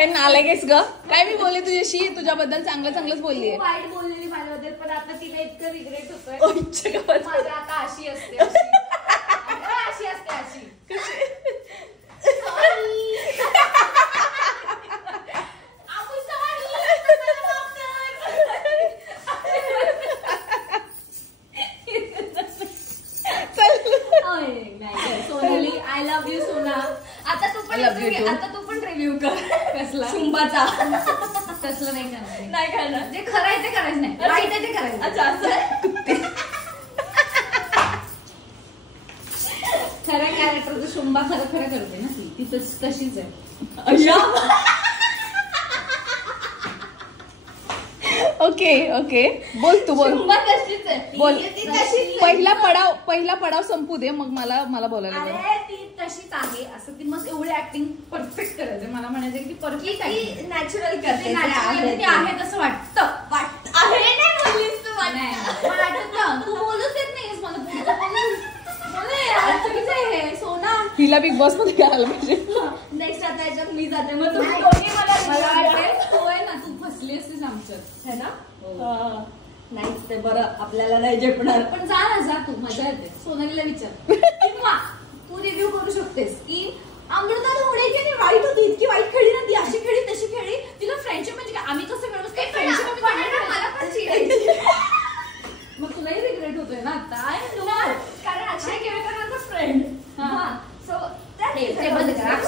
काय नालायकेस ग? काय मी बोलले तुझ्याशी? तुझ्याबद्दल चांगलंच बोललीये. वाईट बोललेली माझ्याबद्दल, पण आता तिला इतकं रिग्रेट होतोय. माझं आता अशी असते अशी सोनाली, आय लव्ह यू सोना. आता तू पण रिव्ह्यू कर कसला शुंभाचा. तसलं नाही करणार. जे खरं आहे ते करायचं नाही, वाईट आहे ते करायचं. अच्छा असं खरं कॅरेक्टर शुंभा खरं करते ना ती तशीच आहे. ओके बोल तू बोल. शुंभा तशीच आहे. बोल. पहिला पडाव संपू दे, मग मला बोलायला. अरे ती तशीच आहे असं. ती मग एवढी ऍक्टिंग परफेक्ट करायचं. मला म्हणायचं की ती परफेक्ट आहे, नॅचरल करते. ती आहे तसं वाटतं. आहे नाही बोललीस तू. वाटतं तू बोलूच देत नाहीस मला. चुकीचं आहे सोना. हिला बिग बॉस मध्ये घ्यायला पाहिजे. नेक्स्ट आता याच्यात मी जाते. मग तुम्ही दोन्ही मला वाटते होय ना, तू फसली असतेस आमच्यात है ना. नाहीच ते बरं, आपल्याला नाही झेपणार. पण जा तू, मजा येते. सोनालीला विचार किंवा तू रिव्ह्यू करू शकतेस की अमृता धोडेची वाईट होती, इतकी